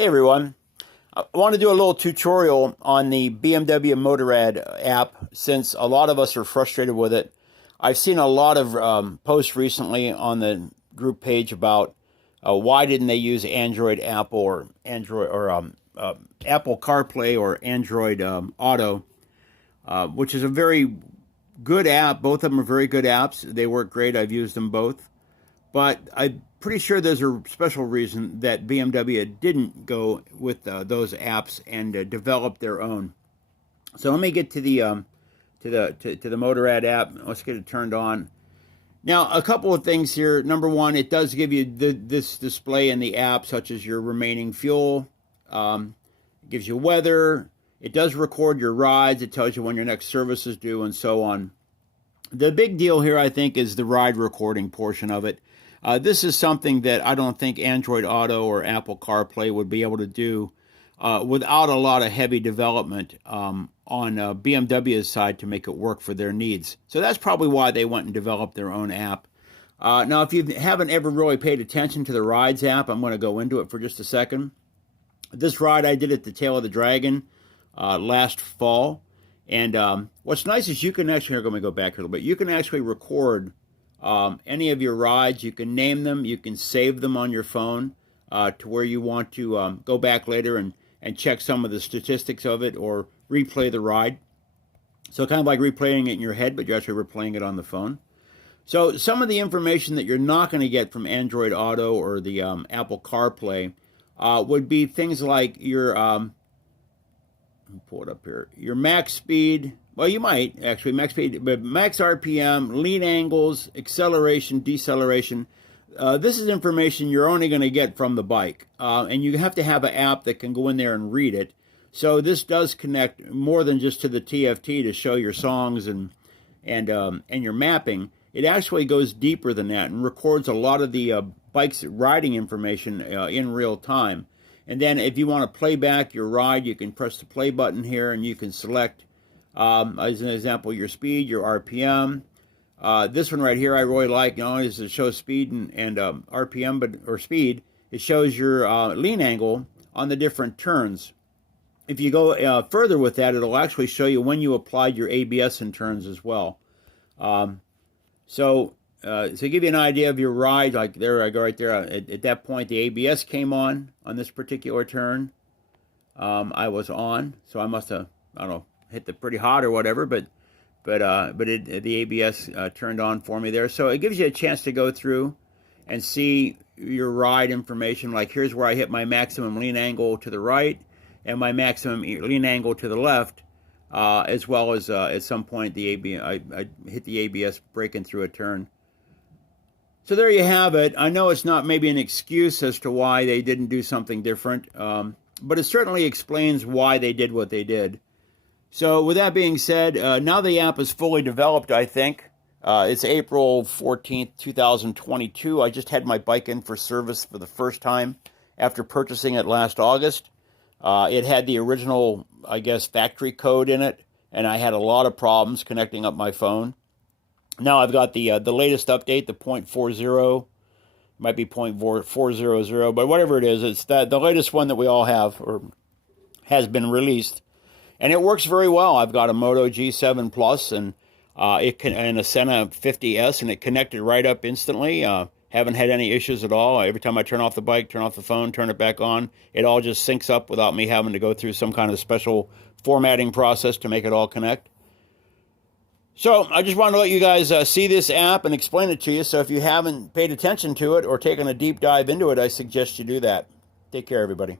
Hey everyone, I want to do a little tutorial on the BMW Motorrad app since a lot of us are frustrated with it. I've seen a lot of posts recently on the group page about why didn't they use Android Apple or Android or Apple CarPlay or Android Auto, which is a very good app. Both of them are very good apps. They work great. I've used them both. But I'm pretty sure there's a special reason that BMW didn't go with those apps and develop their own. So let me get to the Motorrad app. Let's get it turned on. Now, a couple of things here. Number one, it does give you this display in the app, such as your remaining fuel. It gives you weather. It does record your rides. It tells you when your next service is due and so on. The big deal here, I think, is the ride recording portion of it. This is something that I don't think Android Auto or Apple CarPlay would be able to do without a lot of heavy development on BMW's side to make it work for their needs. So that's probably why they went and developed their own app. Now, if you haven't ever really paid attention to the Rides app, I'm going to go into it for just a second. This ride I did at the Tail of the Dragon last fall. And what's nice is you can actually, let me go back here a little bit, you can actually record any of your rides. You can name them, you can save them on your phone to where you want to go back later and check some of the statistics of it or replay the ride. So kind of like replaying it in your head, but you're actually replaying it on the phone. So some of the information that you're not going to get from Android Auto or the Apple CarPlay would be things like your, let me pull it up here, your max speed. Well, you might actually max speed, but max RPM, lean angles, acceleration, deceleration. This is information you're only going to get from the bike, and you have to have an app that can go in there and read it. So this does connect more than just to the TFT to show your songs and your mapping. It actually goes deeper than that and records a lot of the bike's riding information in real time. And then if you want to play back your ride, you can press the play button here and you can select, as an example, your speed, your RPM. This one right here I really like. Not only does it show speed and RPM, or speed, it shows your lean angle on the different turns. If you go further with that, it'll actually show you when you applied your ABS in turns as well. So to give you an idea of your ride, like there I go right there. At that point, the ABS came on this particular turn. I was on, so I must have, I don't know, hit the pretty hot or whatever, but the ABS turned on for me there. So it gives you a chance to go through and see your ride information. Like here's where I hit my maximum lean angle to the right and my maximum lean angle to the left, as well as at some point the ABS, I hit the ABS breaking through a turn. So there you have it. I know it's not maybe an excuse as to why they didn't do something different, but it certainly explains why they did what they did. So with that being said, now the app is fully developed, I think. It's April 14th, 2022. I just had my bike in for service for the first time after purchasing it last August. It had the original, I guess, factory code in it, and I had a lot of problems connecting up my phone. Now I've got the latest update, the 0.40, might be 0.400, but whatever it is, it's the latest one that we all have or has been released. And it works very well. I've got a Moto G7 Plus and a Senna 50S, and it connected right up instantly. Haven't had any issues at all. Every time I turn off the bike, turn off the phone, turn it back on, it all just syncs up without me having to go through some kind of special formatting process to make it all connect. So I just wanted to let you guys see this app and explain it to you. So if you haven't paid attention to it or taken a deep dive into it, I suggest you do that. Take care, everybody.